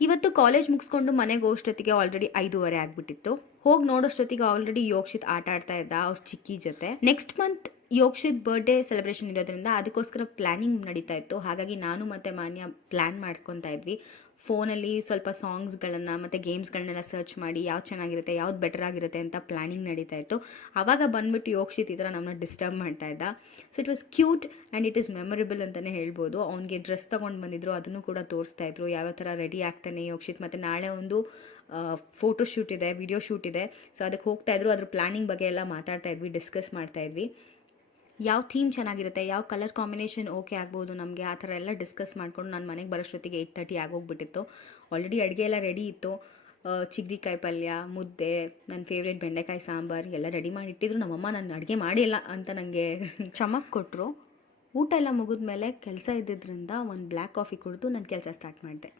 ಇವತ್ತು ಕಾಲೇಜ್ ಮುಗಿಸ್ಕೊಂಡು ಮನೆಗೆ ಹೋಗೋಷ್ಟೊತ್ತಿಗೆ ಆಲ್ರೆಡಿ 5:30 ಆಗ್ಬಿಟ್ಟಿತ್ತು. ಹೋಗಿ ನೋಡೋಷ್ಟೊತ್ತಿಗೆ ಆಲ್ರೆಡಿ ಯೋಕ್ಷಿತ್ ಆಟ ಆಡ್ತಾ ಇದ್ದ ಅವ್ರ ಚಿಕ್ಕಿ ಜೊತೆ. ನೆಕ್ಸ್ಟ್ ಮಂತ್ ಯೋಕ್ಷಿತ್ ಬರ್ಡೇ ಸೆಲೆಬ್ರೇಷನ್ ಇರೋದ್ರಿಂದ ಅದಕ್ಕೋಸ್ಕರ ಪ್ಲಾನಿಂಗ್ ನಡೀತಾ ಇತ್ತು. ಹಾಗಾಗಿ ನಾನು ಮತ್ತು ಮಾನ್ಯ ಪ್ಲ್ಯಾನ್ ಮಾಡ್ಕೊತಾ ಇದ್ವಿ. ಫೋನಲ್ಲಿ ಸ್ವಲ್ಪ ಸಾಂಗ್ಸ್ಗಳನ್ನು ಮತ್ತು ಗೇಮ್ಸ್ಗಳನ್ನೆಲ್ಲ ಸರ್ಚ್ ಮಾಡಿ ಯಾವ್ದು ಚೆನ್ನಾಗಿರುತ್ತೆ, ಯಾವ್ದು ಬೆಟರ್ ಆಗಿರುತ್ತೆ ಅಂತ ಪ್ಲ್ಯಾನಿಂಗ್ ನಡೀತಾ ಇತ್ತು. ಆವಾಗ ಬಂದ್ಬಿಟ್ಟು ಯೋಕ್ಷಿತ್ ಈ ಥರ ನಮ್ಮನ್ನ ಡಿಸ್ಟರ್ಬ್ ಮಾಡ್ತಾ ಇದ್ದ. So it was cute and it is memorable ಅಂತಲೇ ಹೇಳ್ಬೋದು. ಅವ್ನಿಗೆ ಡ್ರೆಸ್ ತೊಗೊಂಡು ಬಂದಿದ್ರು, ಅದನ್ನು ಕೂಡ ತೋರಿಸ್ತಾ ಇದ್ರು ಯಾವ ಥರ ರೆಡಿ ಆಗ್ತಾನೆ ಯೋಕ್ಷಿತ್. ಮತ್ತು ನಾಳೆ ಒಂದು ಫೋಟೋ ಶೂಟ್ ಇದೆ, ವಿಡಿಯೋ ಶೂಟ್ ಇದೆ. ಸೊ ಅದಕ್ಕೆ ಹೋಗ್ತಾ ಇದ್ರು. ಅದ್ರ ಪ್ಲ್ಯಾನಿಂಗ್ ಬಗ್ಗೆ ಎಲ್ಲ ಮಾತಾಡ್ತಾ ಇದ್ವಿ, ಡಿಸ್ಕಸ್ ಮಾಡ್ತಾ ಇದ್ವಿ. ಯಾವ ಥೀಮ್ ಚೆನ್ನಾಗಿರುತ್ತೆ, ಯಾವ ಕಲರ್ ಕಾಂಬಿನೇಷನ್ ಓಕೆ ಆಗ್ಬೋದು ನಮಗೆ, ಆ ಥರ ಎಲ್ಲ ಡಿಸ್ಕಸ್ ಮಾಡ್ಕೊಂಡು ನಾನು ಮನೆಗೆ ಬರೋಷ್ಟೊತ್ತಿಗೆ 8:30 ಆಗೋಗ್ಬಿಟ್ಟಿತ್ತು. ಆಲ್ರೆಡಿ ಅಡುಗೆ ಎಲ್ಲ ರೆಡಿ ಇತ್ತು. ಚಿಗ್ಡಿಕಾಯಿ ಪಲ್ಯ, ಮುದ್ದೆ, ನನ್ನ ಫೇವ್ರೇಟ್ ಬೆಂಡೆಕಾಯಿ ಸಾಂಬಾರು ಎಲ್ಲ ರೆಡಿ ಮಾಡಿ ಇಟ್ಟಿದ್ರು. ನಮ್ಮಮ್ಮ ನಾನು ಅಡುಗೆ ಮಾಡಿಲ್ಲ ಅಂತ ನನಗೆ ಚಮಕ್ ಕೊಟ್ಟರು. ಊಟ ಎಲ್ಲ ಮುಗಿದ್ಮೇಲೆ ಕೆಲಸ ಇದ್ದಿದ್ದರಿಂದ ಒಂದು ಬ್ಲ್ಯಾಕ್ ಕಾಫಿ ಕುಡಿದು ನಾನು ಕೆಲಸ ಸ್ಟಾರ್ಟ್ ಮಾಡಿದೆ.